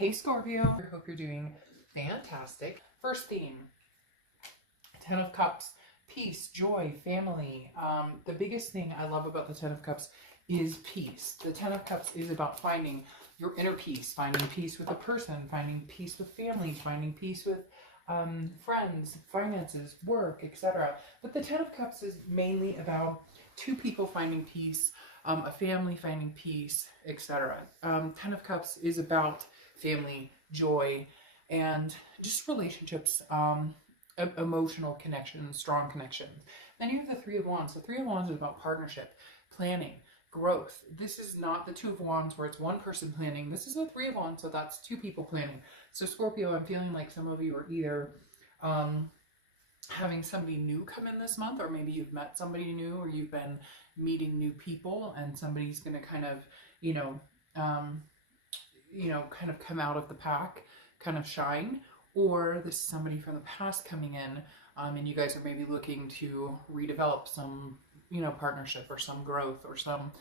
Hey Scorpio, I hope you're doing fantastic. First theme, Ten of Cups, peace, joy, family. The biggest thing I love about the Ten of Cups is peace. The Ten of Cups is about finding your inner peace, finding peace with a person, finding peace with family, finding peace with friends, finances, work, etc. But the Ten of Cups is mainly about two people finding peace, a family finding peace, etc. Ten of Cups is about family, joy, and just relationships, emotional connections, strong connections. Then you have the Three of Wands. The Three of Wands is about partnership, planning, growth. This is not the Two of Wands where it's one person planning. This is the Three of Wands, so that's two people planning. So Scorpio, I'm feeling like some of you are either having somebody new come in this month, or maybe you've met somebody new, or you've been meeting new people, and somebody's going to kind of, kind of come out of the pack, kind of shine, or this is somebody from the past coming in, and you guys are maybe looking to redevelop some, partnership or some growth or some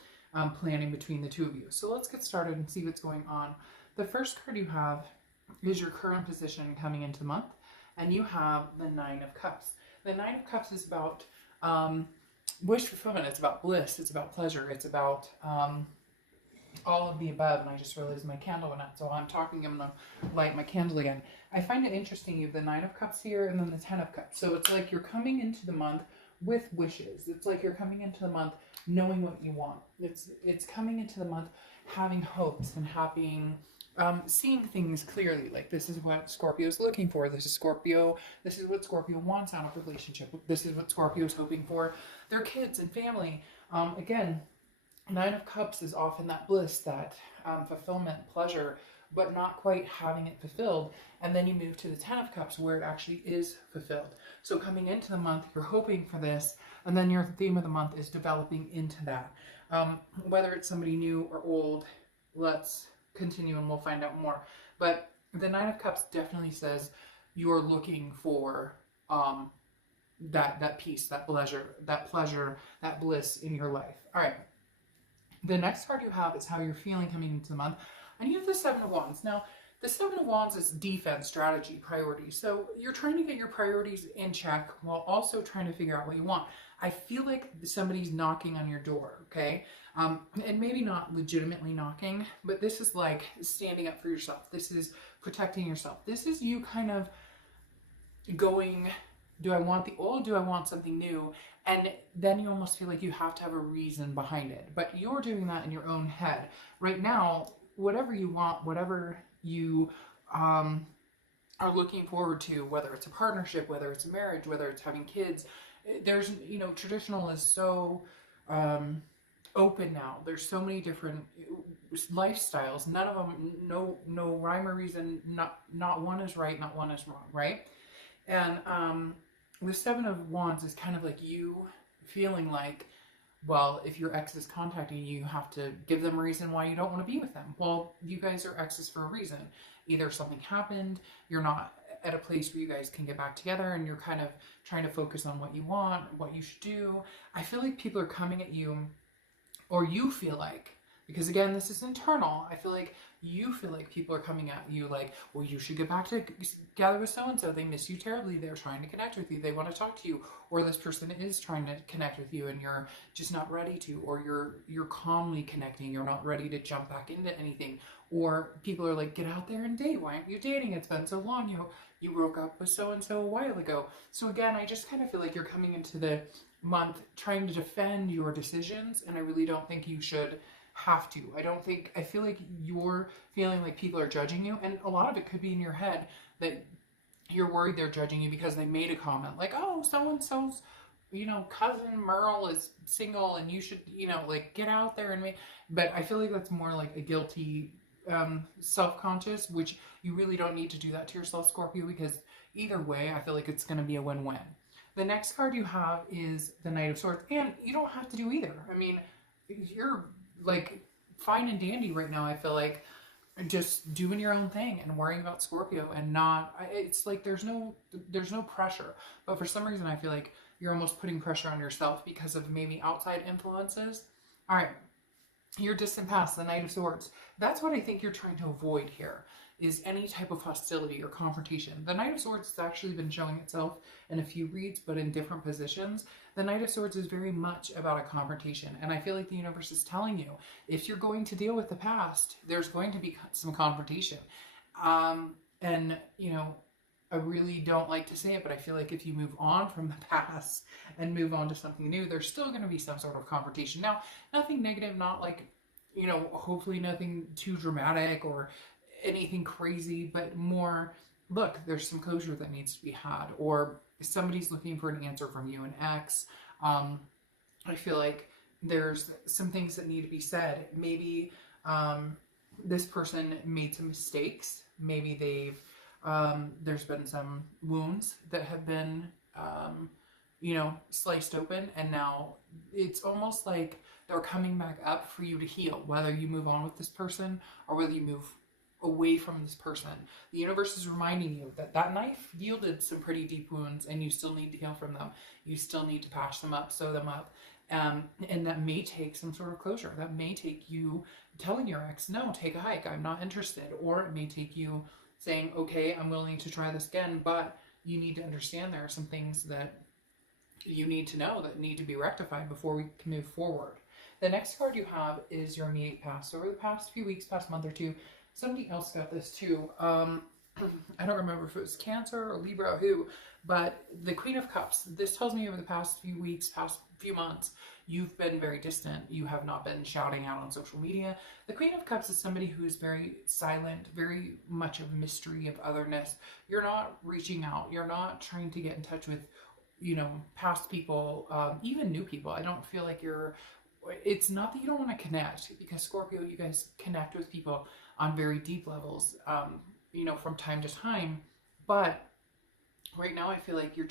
planning between the two of you. So let's get started and see what's going on. The first card you have is your current position coming into the month, and you have the Nine of Cups. The Nine of Cups is about wish fulfillment. It's about bliss. It's about pleasure. It's about all of the above. And I just realized my candle went out, so I'm going to light my candle again. I find it interesting. You have the Nine of Cups here and then the Ten of Cups. So it's like you're coming into the month with wishes. It's like you're coming into the month knowing what you want. It's coming into the month having hopes and having seeing things clearly. Like, this is what Scorpio is looking for. This is what Scorpio wants out of a relationship. This is what Scorpio is hoping for their kids and family. Again, Nine of Cups is often that bliss, that fulfillment, pleasure, but not quite having it fulfilled. And then you move to the Ten of Cups where it actually is fulfilled. So coming into the month, you're hoping for this, and then your theme of the month is developing into that. Whether it's somebody new or old, let's continue and we'll find out more. But the Nine of Cups definitely says you're looking for that peace, that pleasure, that bliss in your life. All right. The next card you have is how you're feeling coming into the month. And you have the Seven of Wands. Now, the Seven of Wands is defense, strategy, priorities. So you're trying to get your priorities in check while also trying to figure out what you want. I feel like somebody's knocking on your door, okay? And maybe not legitimately knocking, but this is like standing up for yourself. This is protecting yourself. This is you kind of going, do I want the old? Do I want something new? And then you almost feel like you have to have a reason behind it. But you're doing that in your own head. Right now, whatever you want, whatever you are looking forward to, whether it's a partnership, whether it's a marriage, whether it's having kids, there's, traditional is so open now. There's so many different lifestyles. None of them, no rhyme or reason. Not one is right, not one is wrong, right? And the Seven of Wands is kind of like you feeling like, well, if your ex is contacting you, you have to give them a reason why you don't want to be with them. Well, you guys are exes for a reason. Either something happened, you're not at a place where you guys can get back together, and you're kind of trying to focus on what you want, what you should do. I feel like people are coming at you, or you feel like, because again, this is internal, I feel like you feel like people are coming at you like, well, you should get back together with so-and-so. They miss you terribly. They're trying to connect with you. They want to talk to you. Or this person is trying to connect with you and you're just not ready to. Or you're calmly connecting. You're not ready to jump back into anything. Or people are like, get out there and date. Why aren't you dating? It's been so long. You broke up with so-and-so a while ago. So again, I just kind of feel like you're coming into the month trying to defend your decisions. And I really don't think you should have to. I feel like you're feeling like people are judging you, and a lot of it could be in your head that you're worried they're judging you because they made a comment like, oh, so-and-so's, cousin Merle is single and you should, like, get out there and but I feel like that's more like a guilty, self-conscious, which you really don't need to do that to yourself, Scorpio, because either way, I feel like it's going to be a win-win. The next card you have is the Knight of Swords, and you don't have to do either. I mean, you're like fine and dandy right now. I feel like just doing your own thing and worrying about Scorpio and it's like there's no pressure, but for some reason I feel like you're almost putting pressure on yourself because of maybe outside influences. All right, Your distant past, the Knight of Swords. That's what I think you're trying to avoid here, is any type of hostility or confrontation. The Knight of Swords has actually been showing itself in a few reads, but in different positions. The Knight of Swords is very much about a confrontation. And I feel like the universe is telling you, if you're going to deal with the past, there's going to be some confrontation. And, you know, I really don't like to say it, but I feel like if you move on from the past and move on to something new, there's still going to be some sort of confrontation. Now, nothing negative, not like, you know, hopefully nothing too dramatic or anything crazy, but more, look, there's some closure that needs to be had, or somebody's looking for an answer from you, an ex. I feel like there's some things that need to be said. Maybe this person made some mistakes. Maybe they've there's been some wounds that have been, you know, sliced open, and now it's almost like they're coming back up for you to heal, whether you move on with this person or whether you move away from this person. The universe is reminding you that that knife yielded some pretty deep wounds, and you still need to heal from them. You still need to patch them up, sew them up. And that may take some sort of closure. That may take you telling your ex, no, take a hike, I'm not interested. Or it may take you saying, okay, I'm willing to try this again, but you need to understand there are some things that you need to know that need to be rectified before we can move forward. The next card you have is your immediate past. So over the past few weeks, past month or two, somebody else got this too. I don't remember if it was Cancer or Libra or who, but the Queen of Cups. This tells me over the past few weeks, past few months, you've been very distant. You have not been shouting out on social media. The Queen of Cups is somebody who is very silent, very much of mystery, of otherness. You're not reaching out. You're not trying to get in touch with, you know, past people, even new people. I don't feel like you're, it's not that you don't want to connect, because Scorpio, you guys connect with people on very deep levels, you know, from time to time. But right now I feel like you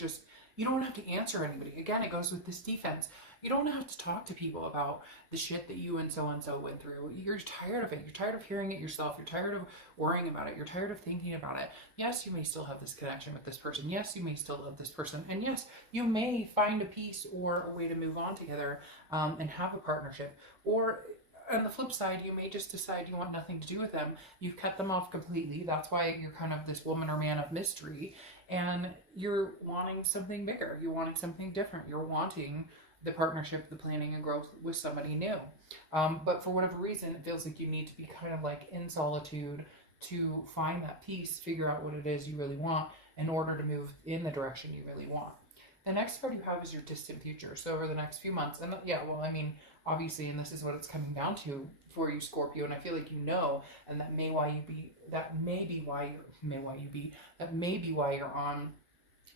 don't have to answer anybody. Again, it goes with this defense. You don't have to talk to people about the shit that you and so went through. You're tired of it. You're tired of hearing it yourself. You're tired of worrying about it. You're tired of thinking about it. Yes, you may still have this connection with this person. Yes, you may still love this person. And yes, you may find a peace or a way to move on together, and have a partnership. Or on the flip side, you may just decide you want nothing to do with them. You've cut them off completely. That's why you're kind of this woman or man of mystery, and you're wanting something bigger. You're wanting something different. You're wanting the partnership, the planning and growth with somebody new. But for whatever reason, it feels like you need to be kind of like in solitude to find that peace, figure out what it is you really want in order to move in the direction you really want. The next card you have is your distant future. So over the next few months, and yeah, well, I mean, obviously, and this is what it's coming down to for you, Scorpio, and I feel like you know, and that may be why you're on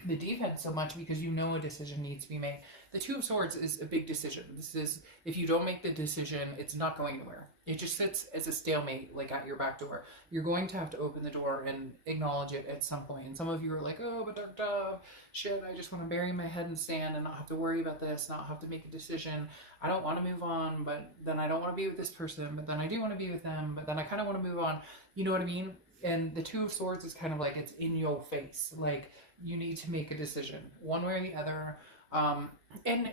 the defense so much, because you know a decision needs to be made. The Two of Swords is a big decision. This is, if you don't make the decision, it's not going anywhere. It just sits as a stalemate, like at your back door. You're going to have to open the door and acknowledge it at some point. And some of you are like, oh, but Dark Dove, shit, I just want to bury my head in sand and not have to worry about this, not have to make a decision. I don't want to move on, but then I don't want to be with this person, but then I do want to be with them, but then I kind of want to move on. You know what I mean? And the Two of Swords is kind of like, it's in your face. Like, you need to make a decision, one way or the other. And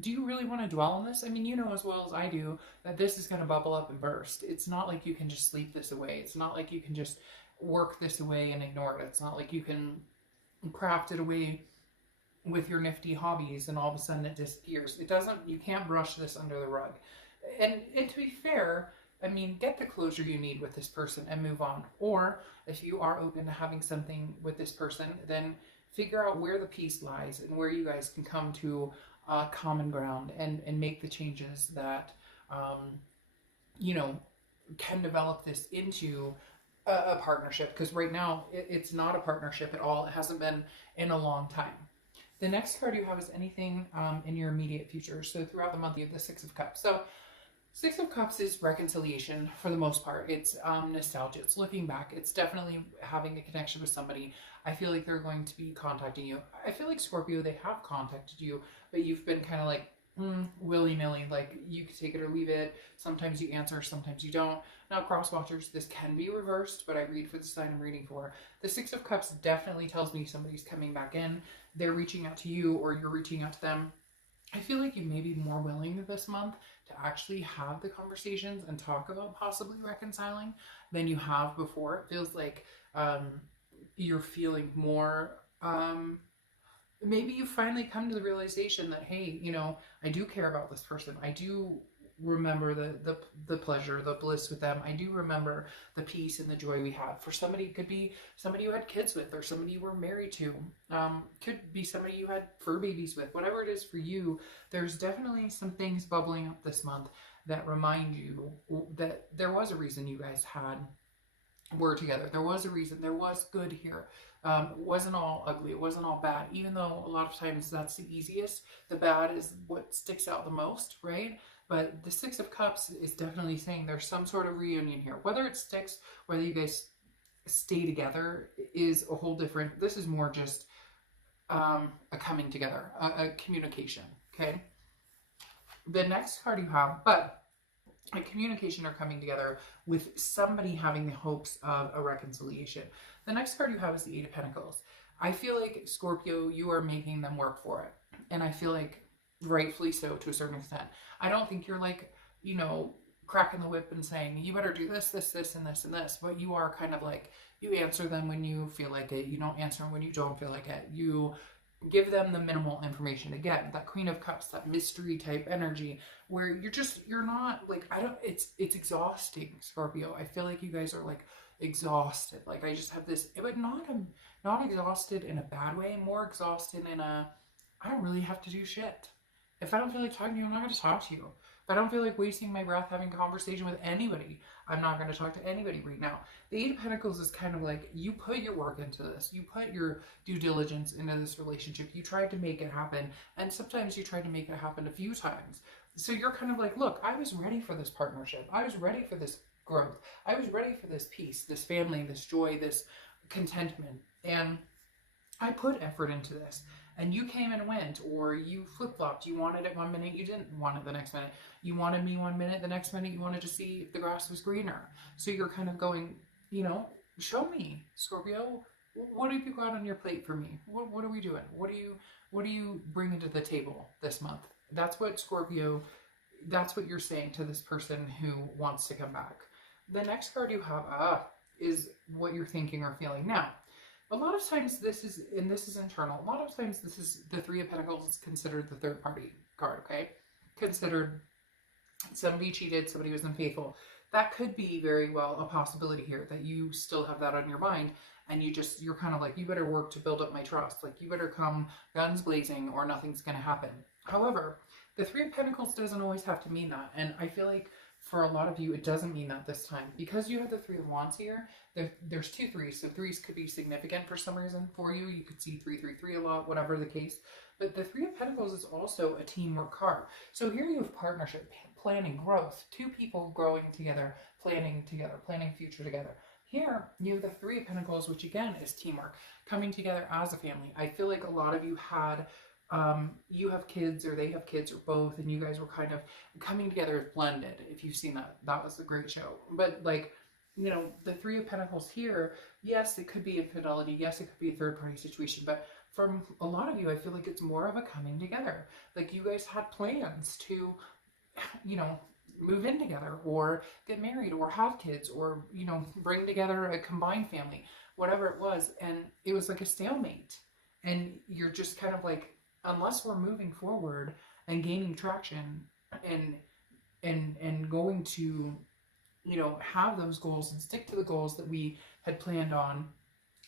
do you really want to dwell on this? I mean, you know as well as I do that this is going to bubble up and burst. It's not like you can just sleep this away. It's not like you can just work this away and ignore it. It's not like you can craft it away with your nifty hobbies and all of a sudden it disappears. It doesn't, you can't brush this under the rug. And to be fair, I mean, get the closure you need with this person and move on. Or if you are open to having something with this person, then figure out where the peace lies and where you guys can come to common ground and make the changes that, you know, can develop this into a partnership. Because right now, it's not a partnership at all. It hasn't been in a long time. The next card you have is anything in your immediate future. So throughout the month, you have the Six of Cups. So Six of Cups is reconciliation for the most part. It's nostalgia. It's looking back. It's definitely having a connection with somebody. I feel like they're going to be contacting you. I feel like Scorpio, they have contacted you, but you've been kind of like willy-nilly. Like you can take it or leave it. Sometimes you answer, sometimes you don't. Now, cross watchers, this can be reversed, but I read for the sign I'm reading for. The Six of Cups definitely tells me somebody's coming back in. They're reaching out to you or you're reaching out to them. I feel like you may be more willing this month to actually have the conversations and talk about possibly reconciling than you have before. It feels like um, you're feeling more. Maybe you finally come to the realization that, hey, I do care about this person. I do remember the pleasure, the bliss with them. I do remember the peace and the joy we had. For somebody, it could be somebody you had kids with, or somebody you were married to. Could be somebody you had fur babies with. Whatever it is for you, there's definitely some things bubbling up this month that remind you that there was a reason you guys were together. There was a reason. There was good here. It wasn't all ugly. It wasn't all bad. Even though a lot of times that's the easiest, the bad is what sticks out the most, right? But the Six of Cups is definitely saying there's some sort of reunion here. Whether it sticks, whether you guys stay together is a whole different. This is more just a coming together, a communication. Okay. The next card you have, but a communication or coming together with somebody having the hopes of a reconciliation. The next card you have is the Eight of Pentacles. I feel like, Scorpio, you are making them work for it. And I feel like rightfully so to a certain extent. I don't think you're like, cracking the whip and saying, you better do this, this, this, and this, and this. But you are kind of like, you answer them when you feel like it. You don't answer them when you don't feel like it. You give them the minimal information. Again, that Queen of Cups, that mystery type energy where you're not like, it's exhausting, Scorpio. I feel like you guys are like exhausted. Like I just have this, but not exhausted in a bad way, more exhausted in a, I don't really have to do shit. If I don't feel like talking to you, I'm not going to talk to you. If I don't feel like wasting my breath having a conversation with anybody, I'm not going to talk to anybody right now. The Eight of Pentacles is kind of like, you put your work into this. You put your due diligence into this relationship. You tried to make it happen. And sometimes you tried to make it happen a few times. So you're kind of like, look, I was ready for this partnership. I was ready for this growth. I was ready for this peace, this family, this joy, this contentment. And I put effort into this. And you came and went, or you flip-flopped. You wanted it one minute, you didn't want it the next minute. You wanted me one minute, the next minute you wanted to see if the grass was greener. So you're kind of going, show me, Scorpio. What have you got on your plate for me? What are we doing? What do you bring to the table this month? That's what Scorpio, that's what you're saying to this person who wants to come back. The next card you have is what you're thinking or feeling now. A lot of times this is internal. A lot of times this is the Three of Pentacles is considered the third party card, okay? Considered somebody cheated, somebody was unfaithful. That could be very well a possibility here, that you still have that on your mind and you're kind of like, you better work to build up my trust. Like you better come guns blazing or nothing's going to happen. However, the Three of Pentacles doesn't always have to mean that. And I feel like for a lot of you, it doesn't mean that this time. Because you have the Three of Wands here, there's two threes. So threes could be significant for some reason for you. You could see 333 a lot, whatever the case. But the Three of Pentacles is also a teamwork card. So here you have partnership, planning, growth. Two people growing together, planning future together. Here, you have the Three of Pentacles, which again is teamwork, coming together as a family. I feel like a lot of you had you have kids or they have kids or both, and you guys were kind of coming together as blended. If you've seen that was a great show. But like, the Three of Pentacles here, yes, it could be infidelity. Yes, it could be a third party situation. But from a lot of you, I feel like it's more of a coming together. Like you guys had plans to, move in together or get married or have kids or, bring together a combined family, whatever it was. And it was like a stalemate. And you're just kind of like, unless we're moving forward and gaining traction and going to, have those goals and stick to the goals that we had planned on,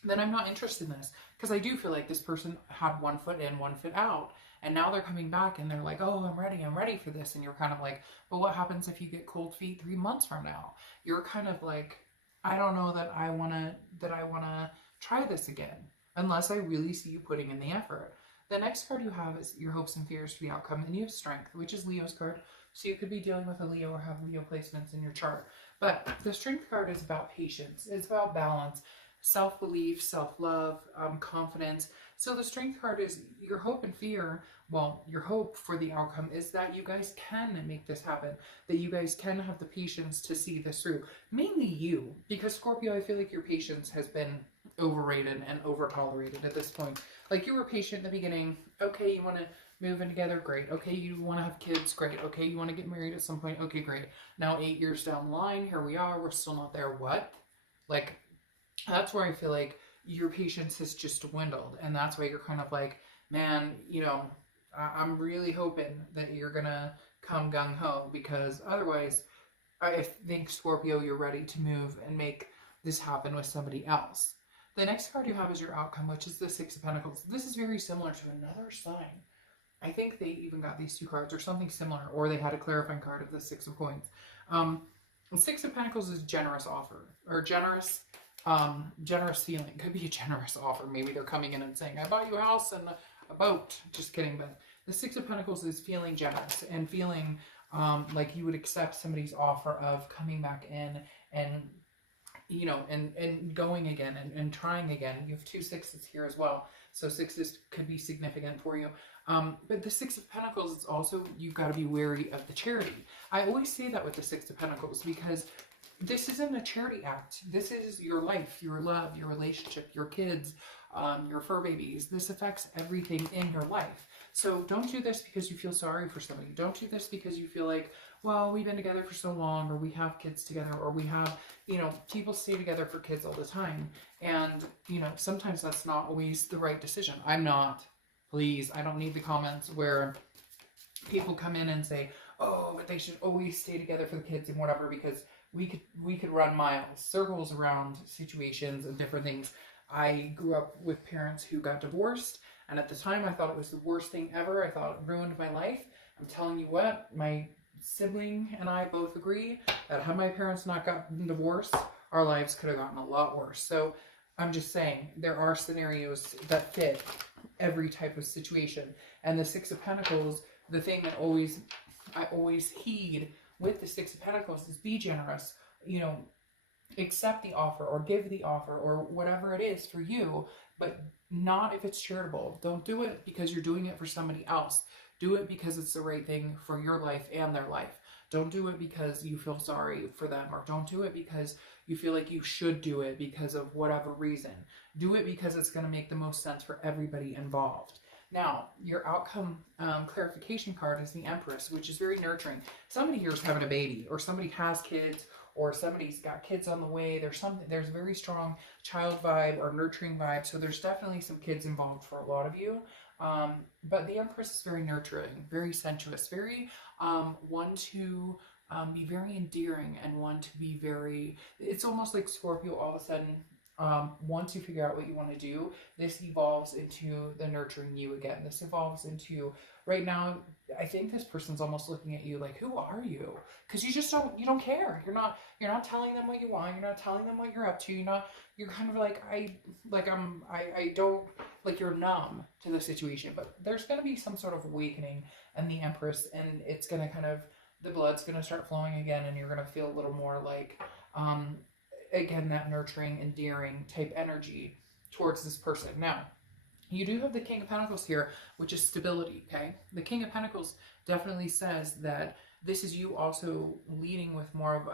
then I'm not interested in this. Because I do feel like this person had one foot in, one foot out. And now they're coming back and they're like, oh, I'm ready for this. And you're kind of like, but what happens if you get cold feet 3 months from now? You're kind of like, I don't know that I want to try this again, unless I really see you putting in the effort. The next card you have is your hopes and fears for the outcome, and you have strength, which is Leo's card. So you could be dealing with a Leo or have Leo placements in your chart. But the strength card is about patience. It's about balance, self-belief, self-love, confidence. So the strength card is your hope and fear. Well, your hope for the outcome is that you guys can make this happen, that you guys can have the patience to see this through. Mainly you, because Scorpio, I feel like your patience has been overrated and over-tolerated at this point. Like you were patient in the beginning. Okay, you want to move in together, great. Okay, you want to have kids, great. Okay, you want to get married at some point, okay, great. Now 8 years down the line, here we are, we're still not there. What? Like, that's where I feel like your patience has just dwindled, and that's why you're kind of like, man, I'm really hoping that you're gonna come gung ho, because otherwise, I think, Scorpio, you're ready to move and make this happen with somebody else. The next card you have is your outcome, which is the Six of Pentacles. This is very similar to another sign. I think they even got these two cards or something similar, or they had a clarifying card of the Six of Coins. The Six of Pentacles is generous offer, or generous feeling. Could be a generous offer. Maybe they're coming in and saying, I bought you a house and a boat. Just kidding. But the Six of Pentacles is feeling generous and feeling like you would accept somebody's offer of coming back in and and going again and trying again. You have two sixes here as well. So sixes could be significant for you. But the Six of Pentacles is also, you've got to be wary of the charity. I always say that with the Six of Pentacles, because this isn't a charity act. This is your life, your love, your relationship, your kids, your fur babies. This affects everything in your life. So don't do this because you feel sorry for somebody. Don't do this because you feel like, well, we've been together for so long, or we have kids together, or we have, people stay together for kids all the time. And, sometimes that's not always the right decision. I'm not. Please, I don't need the comments where people come in and say, oh, but they should always stay together for the kids and whatever, because we could run miles, circles around situations and different things. I grew up with parents who got divorced, and at the time I thought it was the worst thing ever. I thought it ruined my life. I'm telling you what, my sibling and I both agree that had my parents not gotten divorced, our lives could have gotten a lot worse. So I'm just saying, there are scenarios that fit every type of situation. And the Six of Pentacles, the thing that I always heed with the Six of Pentacles is be generous. Accept the offer or give the offer or whatever it is for you, but not if it's charitable. Don't do it because you're doing it for somebody else. Do it because it's the right thing for your life and their life. Don't do it because you feel sorry for them, or don't do it because you feel like you should do it because of whatever reason. Do it because it's going to make the most sense for everybody involved. Now, your outcome clarification card is the Empress, which is very nurturing. Somebody here is having a baby, or somebody has kids, or somebody's got kids on the way. There's a very strong child vibe or nurturing vibe. So there's definitely some kids involved for a lot of you. But the Empress is very nurturing, very sensuous, very one to be very endearing, and one to be very, it's almost like Scorpio all of a sudden, once you figure out what you want to do, this evolves into the nurturing you again. This evolves into, right now, I think this person's almost looking at you like, who are you? Because you don't care. You're not telling them what you want. You're not telling them what you're up to. You're kind of like, you're numb to the situation. But there's going to be some sort of awakening in the Empress, and it's going to kind of, the blood's going to start flowing again, and you're going to feel a little more like, again, that nurturing, endearing type energy towards this person. Now, you do have the King of Pentacles here, which is stability, okay? The King of Pentacles definitely says that this is you also leading with more of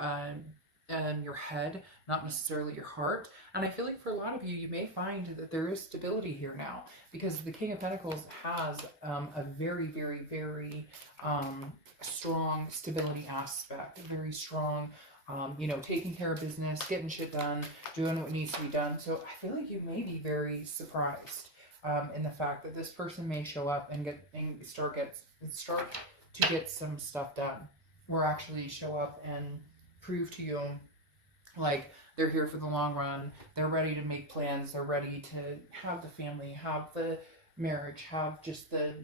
your head, not necessarily your heart. And I feel like for a lot of you, you may find that there is stability here now, because the King of Pentacles has a very, very, very strong stability aspect, very strong, taking care of business, getting shit done, doing what needs to be done. So I feel like you may be very surprised in the fact that this person may show up and start to get some stuff done, or actually show up and prove to you like they're here for the long run. They're ready to make plans. They're ready to have the family, have the marriage, have just the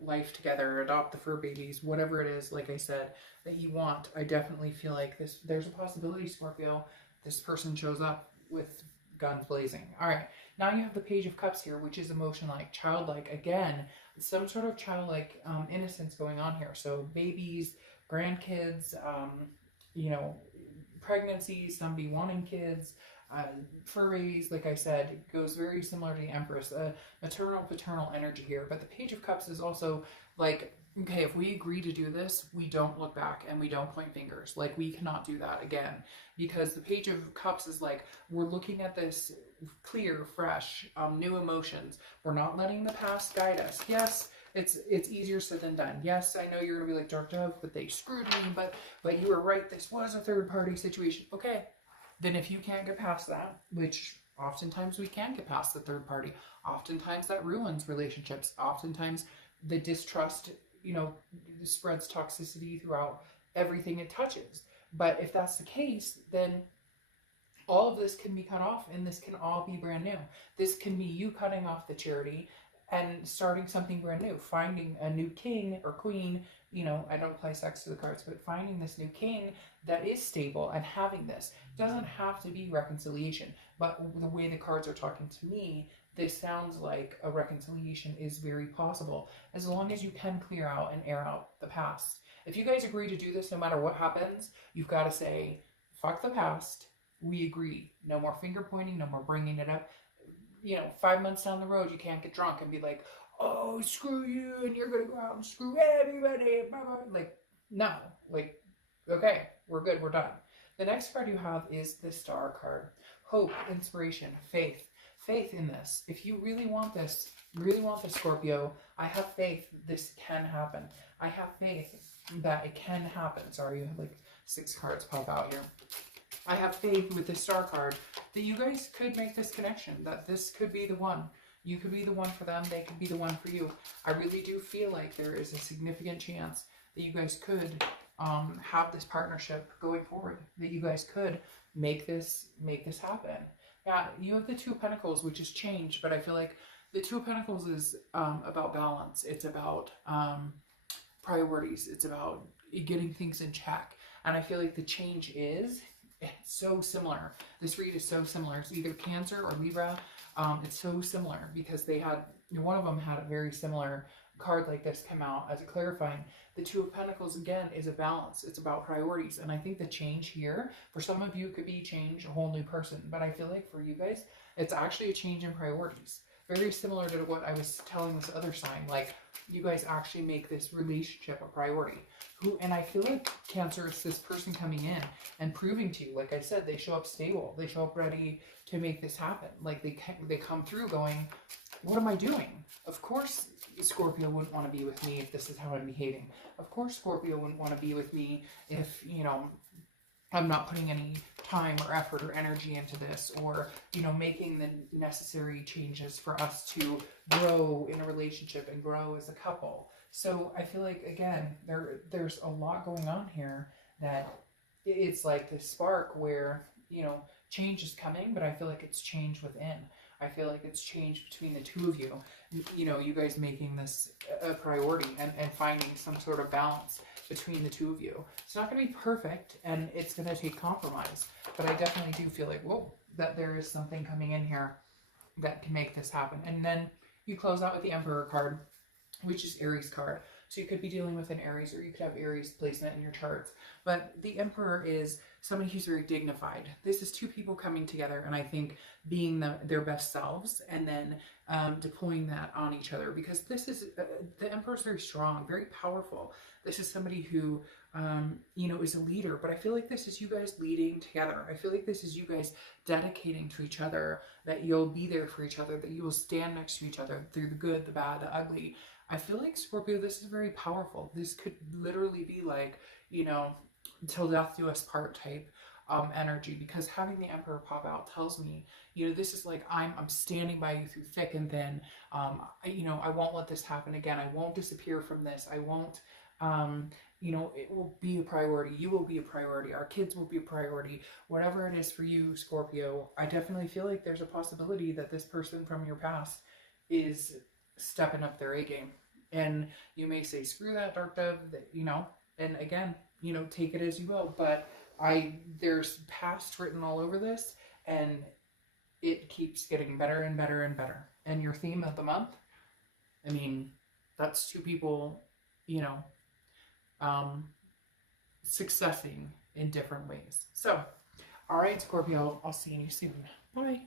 life together, adopt the fur babies, whatever it is, like I said, that you want. I definitely feel like there's a possibility, Scorpio, this person shows up with guns blazing. All right, now you have the Page of Cups here, which is emotion-like, childlike. Again, some sort of childlike innocence going on here. So babies, grandkids, pregnancies, somebody wanting kids, furries, like I said, it goes very similar to the Empress, maternal, paternal energy here. But the Page of Cups is also like, okay, if we agree to do this, we don't look back and we don't point fingers. Like, we cannot do that again, because the Page of Cups is like, we're looking at this clear, fresh, new emotions. We're not letting the past guide us. Yes, it's easier said than done. Yes, I know you're gonna be like, Dark Dove, but they screwed me, but you were right, this was a third party situation. Okay, then if you can't get past that, which oftentimes we can get past the third party, oftentimes that ruins relationships, oftentimes the distrust, you know, spreads toxicity throughout everything it touches. But if that's the case, then all of this can be cut off and this can all be brand new. This can be you cutting off the charity and starting something brand new, finding a new king or queen. You know, I don't apply sex to the cards, but finding this new king that is stable and having this doesn't have to be reconciliation. But the way the cards are talking to me, this sounds like a reconciliation is very possible as long as you can clear out and air out the past. If you guys agree to do this, no matter what happens, you've got to say, fuck the past. We agree. No more finger pointing, no more bringing it up. You know, 5 months down the road, you can't get drunk and be like, oh, screw you, and you're going to go out and screw everybody. Blah, blah. Like, no. Like, okay, we're good, we're done. The next card you have is the Star card. Hope, inspiration, faith. Faith in this. If you really want this, Scorpio, I have faith this can happen. I have faith that it can happen. Sorry, you have like 6 cards pop out here. I have faith with the Star card that you guys could make this connection, that this could be the one. You could be the one for them, they could be the one for you. I really do feel like there is a significant chance that you guys could have this partnership going forward, that you guys could make this happen. Yeah, you have the Two of Pentacles, which has changed, but I feel like the Two of Pentacles is about balance. It's about priorities. It's about getting things in check. And I feel like the change is, it's so similar. This read is so similar. It's either Cancer or Libra. It's so similar because they had, one of them had a very similar card like this come out as a clarifying. The Two of Pentacles, again, is a balance. It's about priorities. And I think the change here, for some of you, could be change, a whole new person. But I feel like for you guys, it's actually a change in priorities. Very similar to what I was telling this other sign. Like, you guys actually make this relationship a priority. And I feel like Cancer is this person coming in and proving to you, like I said, they show up stable. They show up ready to make this happen. Like, they come through going, what am I doing? Of course, Scorpio wouldn't want to be with me if this is how I'm behaving. Of course, Scorpio wouldn't want to be with me if, you know, I'm not putting any time or effort or energy into this, or, you know, making the necessary changes for us to grow in a relationship and grow as a couple. So I feel like, again, there's a lot going on here that it's like this spark where, you know, change is coming, but I feel like it's change within. I feel like it's change between the two of you. You know, you guys making this a priority and finding some sort of balance between the two of you. It's not going to be perfect and it's going to take compromise, but I definitely do feel like, whoa, that there is something coming in here that can make this happen. And then you close out with the Emperor card, which is Aries card. So you could be dealing with an Aries, or you could have Aries placement in your charts. But the Emperor is somebody who's very dignified. This is two people coming together, and I think being their best selves, and then deploying that on each other. Because this is, the Emperor is very strong, very powerful. This is somebody who, you know, is a leader. But I feel like this is you guys leading together. I feel like this is you guys dedicating to each other, that you'll be there for each other, that you will stand next to each other through the good, the bad, the ugly. I feel like, Scorpio, this is very powerful. This could literally be like, you know, till death do us part type energy, because having the Emperor pop out tells me, you know, this is like, I'm standing by you through thick and thin. You know, I won't let this happen again. I won't disappear from this. I won't, you know, it will be a priority. You will be a priority. Our kids will be a priority. Whatever it is for you, Scorpio, I definitely feel like there's a possibility that this person from your past is stepping up their A game. And you may say, screw that, Dark Dove, that, you know, and again, you know, take it as you will. But there's past written all over this, and it keeps getting better and better and better. And your theme of the month, I mean, that's two people, you know, successing in different ways. So, all right, Scorpio, I'll see you soon. Bye.